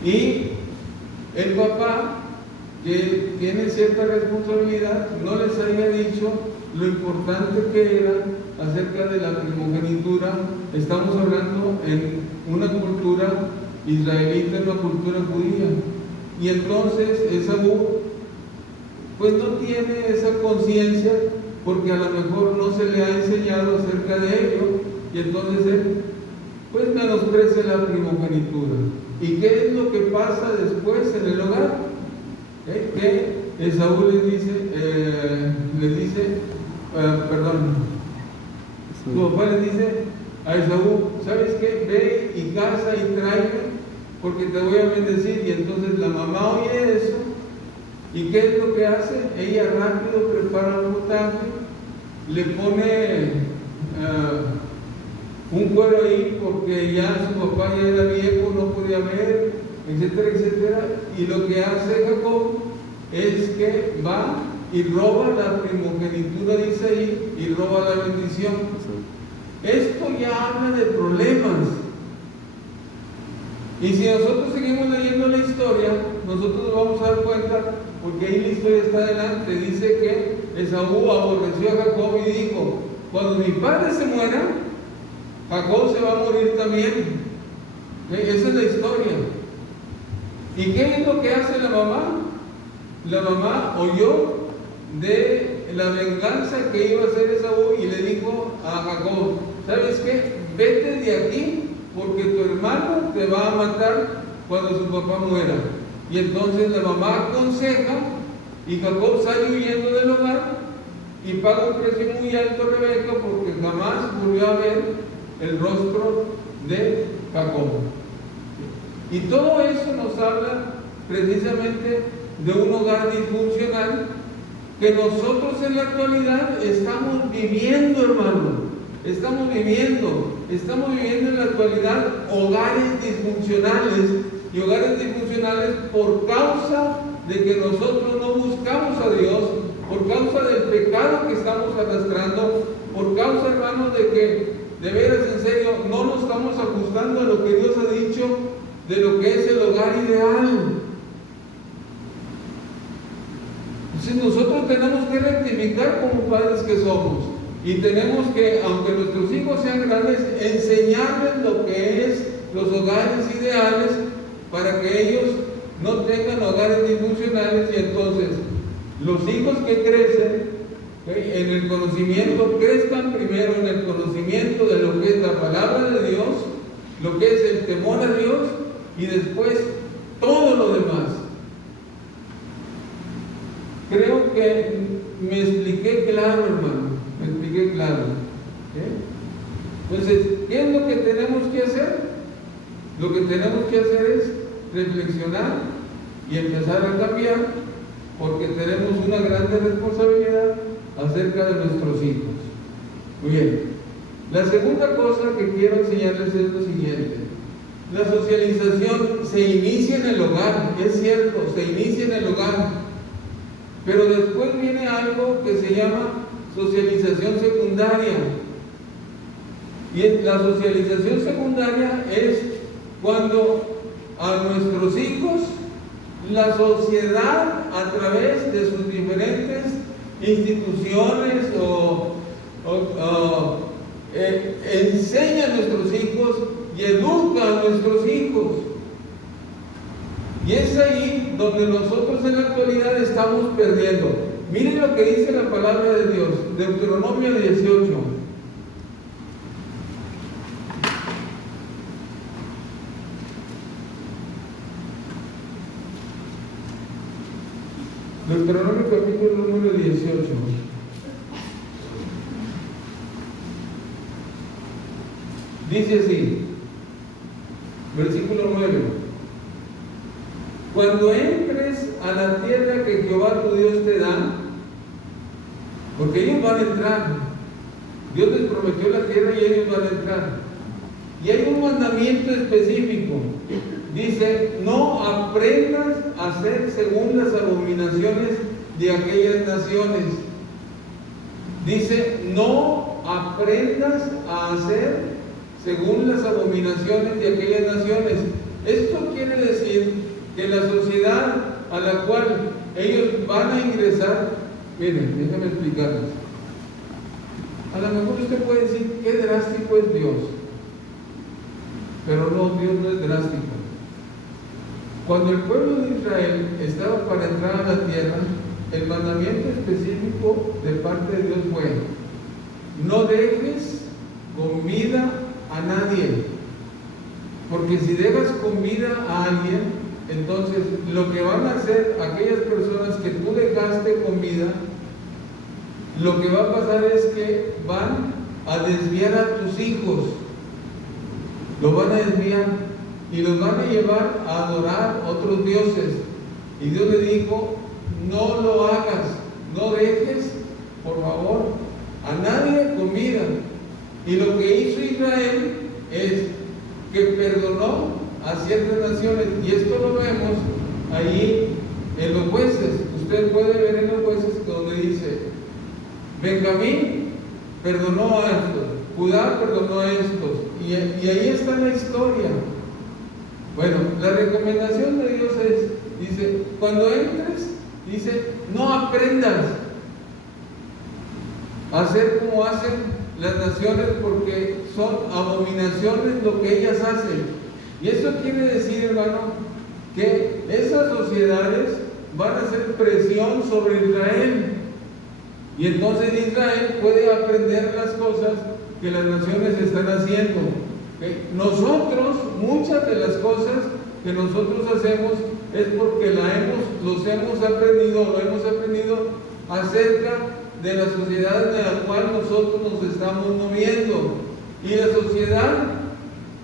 ¿Okay? Y el papá, que tiene cierta responsabilidad, no les haya dicho lo importante que era acerca de la primogenitura. Estamos hablando en una cultura israelita, en una cultura judía. Y entonces Esaú, pues no tiene esa conciencia, porque a lo mejor no se le ha enseñado acerca de ello, y entonces él, pues menosprecia la primogenitura. ¿Y qué es lo que pasa después en el hogar? Que Esaú les dice, su papá le dice a Esaú, ¿sabes qué? Ve y casa y tráeme, porque te voy a bendecir. Y entonces la mamá oye eso, ¿y qué es lo que hace? Ella rápido prepara un potaje, le pone un cuero ahí, porque ya su papá ya era viejo, no podía ver, etcétera, etcétera. Y lo que hace Jacob es que va y roba la primogenitura de Isaí y roba la bendición. Esto ya habla de problemas. Y si nosotros seguimos leyendo la historia, nosotros nos vamos a dar cuenta, porque ahí la historia está adelante. Dice que Esaú aborreció a Jacob y dijo, cuando mi padre se muera, Jacob se va a morir también. Esa es la historia. ¿Y qué es lo que hace la mamá? La mamá oyó de la venganza que iba a hacer Esaú y le dijo a Jacob, ¿sabes qué? Vete de aquí, porque tu hermano te va a matar cuando su papá muera. Y entonces la mamá aconseja, y Jacob sale huyendo del hogar y paga un precio muy alto a Rebeca, porque jamás volvió a ver el rostro de Jacob. Y todo eso nos habla precisamente de un hogar disfuncional que nosotros en la actualidad estamos viviendo, hermano. Estamos viviendo en la actualidad hogares disfuncionales, y hogares disfuncionales por causa de que nosotros no buscamos a Dios, por causa del pecado que estamos arrastrando, por causa, hermanos, de que de veras, en serio, no nos estamos ajustando a lo que Dios ha dicho de lo que es el hogar ideal. Entonces nosotros tenemos que rectificar como padres que somos, y tenemos que, aunque nuestros hijos sean grandes, enseñarles lo que es los hogares ideales, para que ellos no tengan hogares disfuncionales. Y entonces los hijos que crecen en el conocimiento, crezcan primero en el conocimiento de lo que es la palabra de Dios, lo que es el temor a Dios, y después todo lo demás. Creo que me expliqué expliqué claro, hermano, me expliqué claro. Entonces, ¿qué es lo que tenemos que hacer? Lo que tenemos que hacer es reflexionar y empezar a cambiar, porque tenemos una grande responsabilidad acerca de nuestros hijos. Muy bien. La segunda cosa que quiero enseñarles es lo siguiente. La socialización se inicia en el hogar, es cierto, se inicia en el hogar, pero después viene algo que se llama socialización secundaria. Y la socialización secundaria es cuando a nuestros hijos la sociedad, a través de sus diferentes instituciones enseña a nuestros hijos y educa a nuestros hijos. Y es ahí donde nosotros en la actualidad estamos perdiendo. Miren lo que dice la palabra de Dios, Deuteronomio 18. Deuteronomio capítulo número 18. Dice así, versículo 9: cuando entres a la tierra que Jehová tu Dios te da, porque ellos van a entrar, Dios les prometió la tierra y ellos van a entrar, y hay un mandamiento específico, dice: no aprendas a hacer según las abominaciones de aquellas naciones. Dice: no aprendas a hacer según las abominaciones de aquellas naciones. Esto quiere decir que la sociedad a la cual ellos van a ingresar, miren, déjenme explicarles. A lo mejor usted puede decir: qué drástico es Dios. Pero no, Dios no es drástico. Cuando el pueblo de Israel estaba para entrar a la tierra, el mandamiento específico de parte de Dios fue: no dejes comida a nadie, porque si dejas comida a alguien, entonces lo que van a hacer aquellas personas que tú dejaste comida, lo que va a pasar es que van a desviar a tus hijos, los van a desviar y los van a llevar a adorar otros dioses. Y Dios le dijo: no lo hagas, no dejes, por favor, a nadie comida. Y lo que hizo Israel es que perdonó a ciertas naciones, y esto lo vemos ahí en los jueces. Usted puede ver en los jueces donde dice: Benjamín perdonó a estos, Judá perdonó a estos, y ahí está la historia. Bueno, la recomendación de Dios es, dice, cuando entres, dice, no aprendas a hacer como hacen las naciones, porque son abominaciones lo que ellas hacen. Y eso quiere decir, hermano, que esas sociedades van a hacer presión sobre Israel, y entonces Israel puede aprender las cosas que las naciones están haciendo. Nosotros, muchas de las cosas que nosotros hacemos es porque lo hemos aprendido acerca de la sociedad en la cual nosotros nos estamos moviendo. Y la sociedad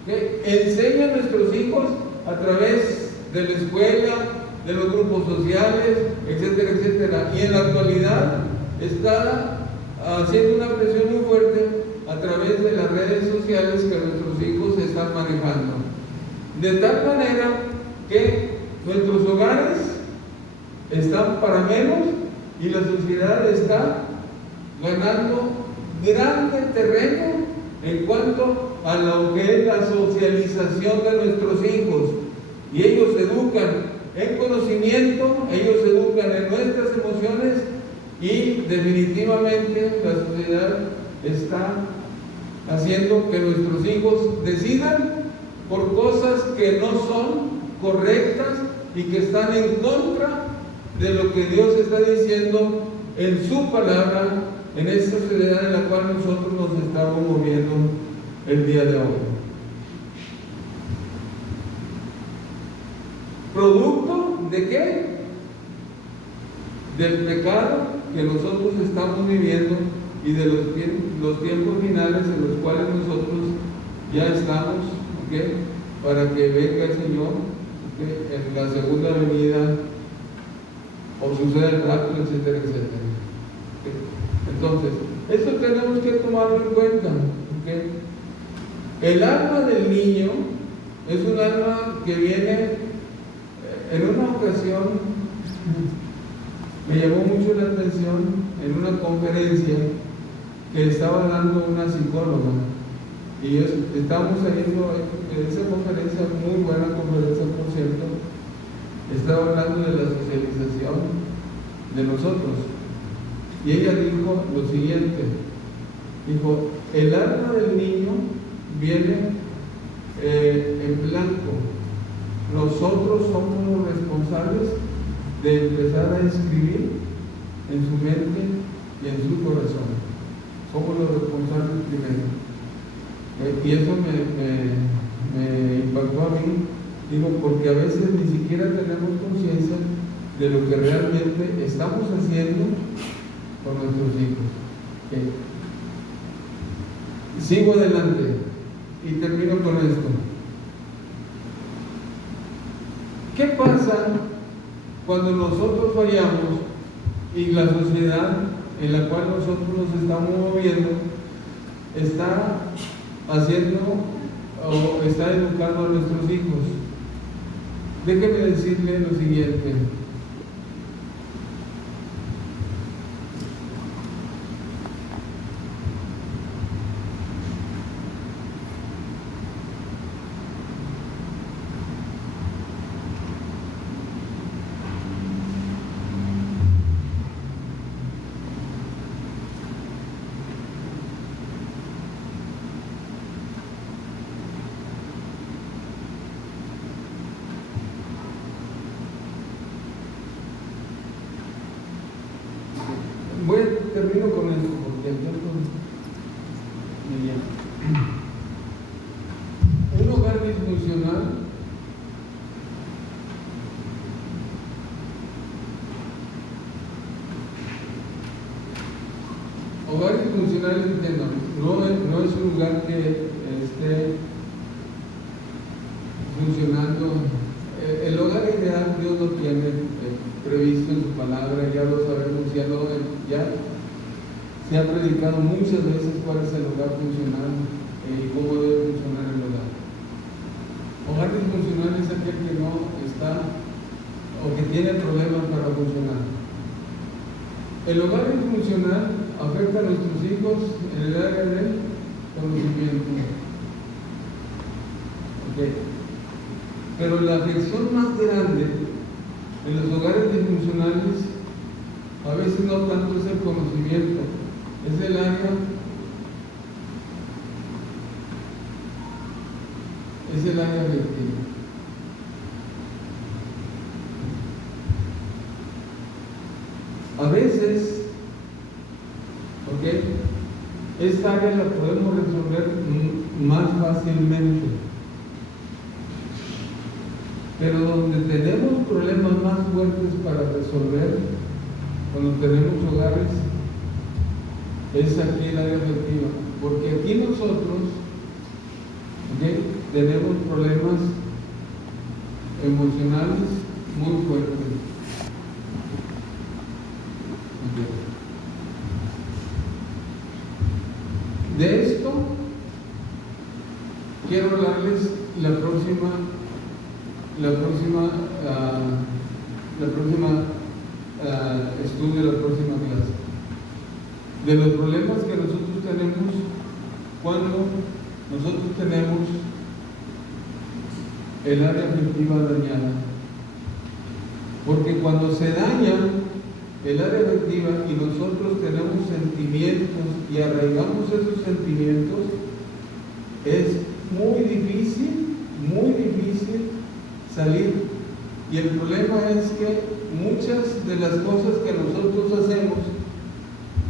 que enseña a nuestros hijos a través de la escuela, de los grupos sociales, etcétera, etcétera. Y en la actualidad está haciendo una presión muy fuerte a través de las redes sociales que nuestros hijos están manejando. De tal manera que nuestros hogares están para menos y la sociedad está ganando grande terreno en cuanto a lo que es la socialización de nuestros hijos. Y ellos se educan en conocimiento, ellos se educan en nuestras emociones, y definitivamente la sociedad está haciendo que nuestros hijos decidan por cosas que no son correctas y que están en contra de lo que Dios está diciendo en su palabra, en esta sociedad en la cual nosotros nos estamos moviendo el día de hoy. ¿Producto de qué? Del pecado que nosotros estamos viviendo y de los tiempos finales en los cuales nosotros ya estamos, ¿okay? Para que venga el Señor, ¿okay? En la segunda venida o suceda el rapto, etcétera, etcétera. ¿Okay? Entonces, esto tenemos que tomarlo en cuenta, ¿okay? El alma del niño es un alma que viene. En una ocasión me llamó mucho la atención en una conferencia que estaba dando una psicóloga, y estábamos saliendo en esa conferencia, muy buena conferencia por cierto. Estaba hablando de la socialización de nosotros, y ella dijo lo siguiente: dijo, el alma del niño viene en blanco. Nosotros somos los responsables de empezar a escribir en su mente y en su corazón. Somos los responsables primero. Y eso me impactó a mí, digo, porque a veces ni siquiera tenemos conciencia de lo que realmente estamos haciendo con nuestros hijos. Sigo adelante y termino con esto. ¿Qué pasa cuando nosotros fallamos y la sociedad en la cual nosotros nos estamos moviendo está haciendo o está educando a nuestros hijos? Déjeme decirle lo siguiente. Termino con esto porque el tiempo me llama. Un hogar disfuncional entiendo, no es un lugar que esté funcionando. El hogar ideal Dios lo tiene previsto en su palabra, ya lo sabemos, ya se ha predicado muchas veces cuál es el hogar funcional y cómo debe funcionar el hogar. Hogar disfuncional es aquel que no está o que tiene problemas para funcionar. El hogar disfuncional afecta a nuestros hijos en el área del conocimiento. Okay. Pero la afección más grande en los hogares disfuncionales a veces no tanto es el conocimiento, es el área afectiva. A veces, esta área la podemos resolver más fácilmente, pero donde tenemos problemas más fuertes para resolver cuando tenemos hogares es aquí el área afectiva, porque aquí nosotros tenemos problemas emocionales muy fuertes. De esto quiero hablarles la próxima estudio, la próxima clase, de los problemas que nosotros tenemos cuando nosotros tenemos el área afectiva dañada. Porque cuando se daña el área afectiva y nosotros tenemos sentimientos y arraigamos esos sentimientos, es muy difícil salir. Y el problema es que muchas de las cosas que nosotros hacemos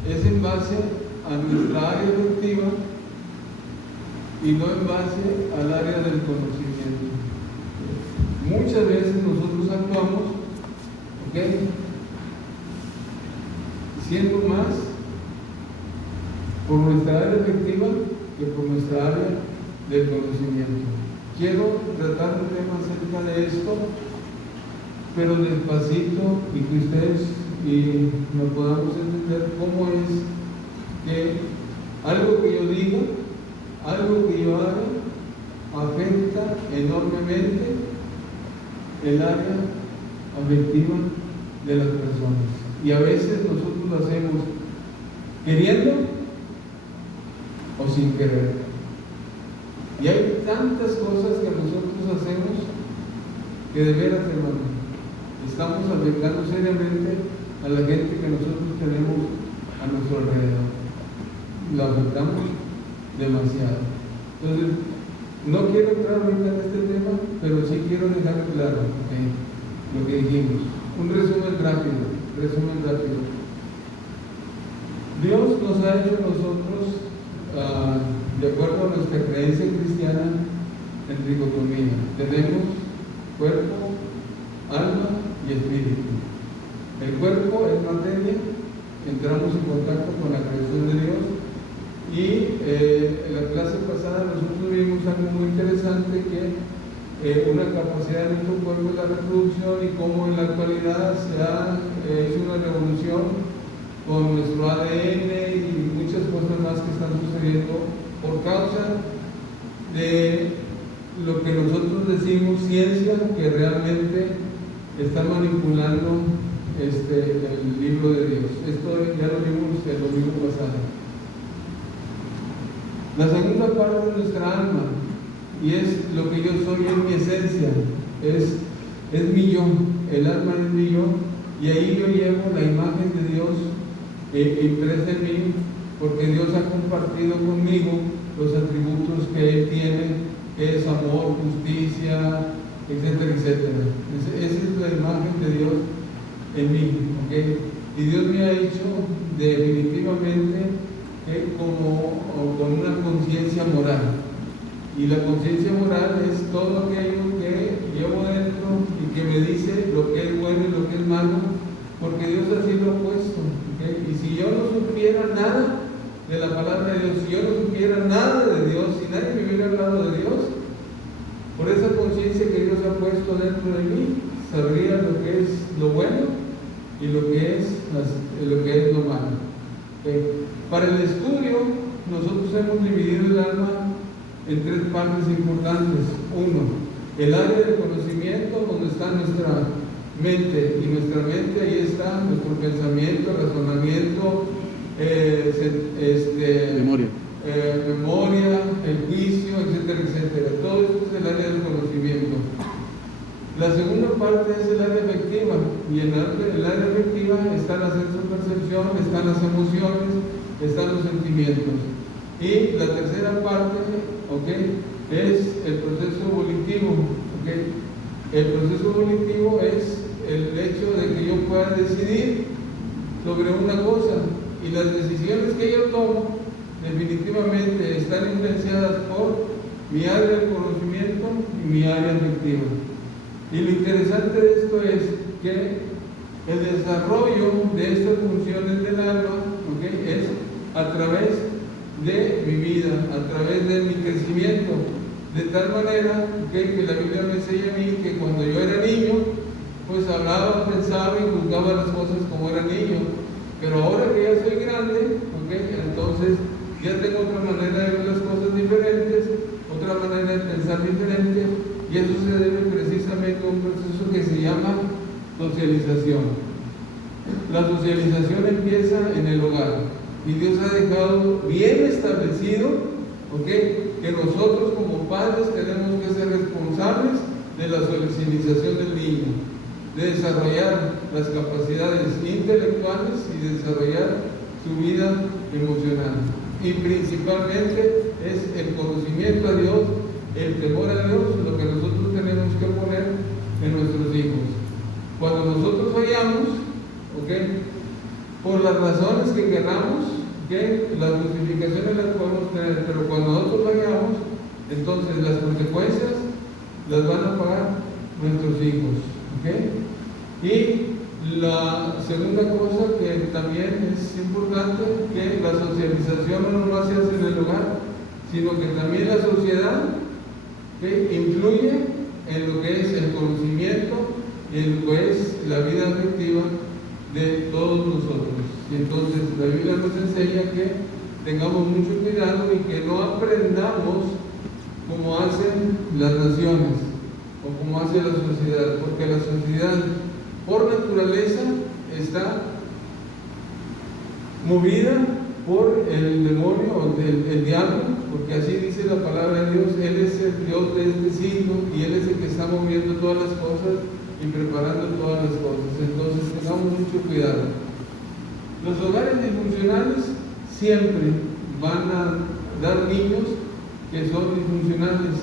es en base a nuestra área afectiva y no en base al área del conocimiento. Muchas veces nosotros actuamos, siendo más por nuestra área afectiva que por nuestra área del conocimiento. Quiero tratar un tema acerca de esto, pero despacito, y que ustedes y nos podamos entender cómo es que algo que yo diga, algo que yo haga, afecta enormemente el área afectiva de las personas. Y a veces nosotros lo hacemos queriendo o sin querer. Y hay tantas cosas que nosotros hacemos que de veras, hermano, estamos afectando seriamente a la gente que nosotros tenemos a nuestro alrededor. Lo afectamos demasiado. Entonces, no quiero entrar ahorita en este tema, pero sí quiero dejar claro lo que dijimos. Un resumen rápido. Dios nos ha hecho a nosotros, de acuerdo a nuestra creencia cristiana, en dicotomía. Tenemos cuerpo, alma y espíritu. El cuerpo es materia, entramos en contacto con la creación de Dios. Y en la clase pasada nosotros vimos algo muy interesante, que una capacidad de nuestro cuerpo es la reproducción, y cómo en la actualidad se ha hecho una revolución con nuestro ADN y muchas cosas más que están sucediendo por causa de lo que nosotros decimos ciencia, que realmente está manipulando el libro de Dios. Esto ya lo vimos el domingo pasado. La segunda parte de nuestra alma, y es lo que yo soy en mi esencia, es mi yo. El alma es mi yo, y ahí yo llevo la imagen de Dios impresa en mí, porque Dios ha compartido conmigo los atributos que Él tiene, que es amor, justicia, etcétera, etcétera. Esa es la imagen de Dios en mí, ¿okay? Y Dios me ha hecho definitivamente con una conciencia moral. Y la conciencia moral es todo aquello que llevo dentro y que me dice lo que es bueno y lo que es malo, porque Dios así lo ha puesto, ¿okay? Y si yo no supiera nada de la palabra de Dios, si yo no supiera nada de Dios, si nadie me hubiera hablado de Dios, por esa conciencia que Dios ha puesto dentro de mí, sabría lo que es lo bueno y lo que es lo malo, ¿okay? Para el estudio, nosotros hemos dividido el alma en tres partes importantes. Uno, el área del conocimiento, donde está nuestra mente, y nuestra mente, ahí está nuestro pensamiento, razonamiento, memoria, el juicio, etcétera, etcétera. Todo esto es el área del conocimiento. La segunda parte es el área afectiva, y en el área afectiva está la senso-percepción, están las emociones, están los sentimientos. Y la tercera parte, es el proceso volitivo. El proceso volitivo es el hecho de que yo pueda decidir sobre una cosa, y las decisiones que yo tomo definitivamente están influenciadas por mi área de conocimiento y mi área afectiva. Y lo interesante de esto es que el desarrollo de estas funciones del alma, es a través de mi vida, a través de mi crecimiento, de tal manera que la Biblia me enseña a mí que cuando yo era niño, pues hablaba, pensaba y juzgaba las cosas como era niño, pero ahora que ya soy grande, entonces ya tengo otra manera de ver las cosas diferentes, otra manera de pensar diferente, y eso se debe precisamente a un proceso que se llama socialización. La socialización empieza en el hogar, y Dios ha dejado bien establecido, que nosotros como padres tenemos que ser responsables de la socialización del niño, de desarrollar las capacidades intelectuales y de desarrollar su vida emocional. Y principalmente es el conocimiento a Dios, el temor a Dios, lo que nosotros tenemos que poner en nuestros hijos. Cuando nosotros fallamos, por las razones que queramos, las justificaciones las podemos tener, pero cuando nosotros fallamos, entonces las consecuencias las van a pagar nuestros hijos. Y La segunda cosa que también es importante, que la socialización no nomás se hace en el hogar, sino que también la sociedad influye en lo que es el conocimiento y en lo que es la vida afectiva de todos nosotros. Y entonces la Biblia nos enseña que tengamos mucho cuidado y que no aprendamos como hacen las naciones o como hace la sociedad, porque la sociedad por naturaleza está movida por el demonio o el diablo, porque así dice la palabra de Dios. Él es el Dios de este siglo y Él es el que está moviendo todas las cosas y preparando todas las cosas. Entonces tengamos mucho cuidado. Los hogares disfuncionales siempre van a dar niños que son disfuncionales,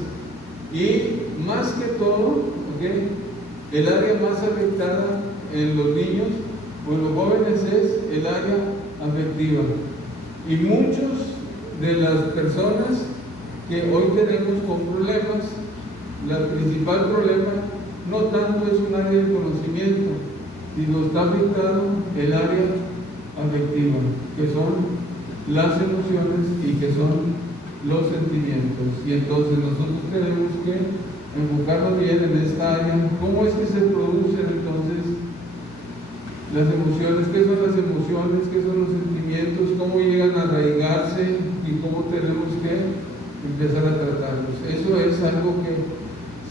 y más que todo, el área más afectada en los niños o en los jóvenes es el área afectiva. Y muchos de las personas que hoy tenemos con problemas, el principal problema no tanto es un área de conocimiento, sino está afectado el área afectiva, que son las emociones y que son los sentimientos. Y entonces nosotros tenemos que enfocarnos bien en esta área. ¿Cómo es que se producen entonces las emociones? ¿Qué son las emociones? ¿Qué son los sentimientos? ¿Cómo llegan a arraigarse? ¿Y cómo tenemos que empezar a tratarlos? Eso es algo que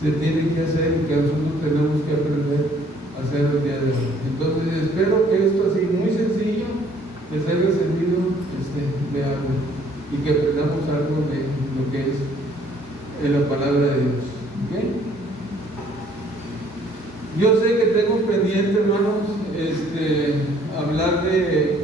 se tiene que hacer y que nosotros tenemos que aprender a hacer el día de hoy. Entonces espero que esto así muy sencillo les haya servido de algo y que aprendamos algo de lo que es la palabra de Dios. Yo sé que tengo pendiente, hermanos, hablar de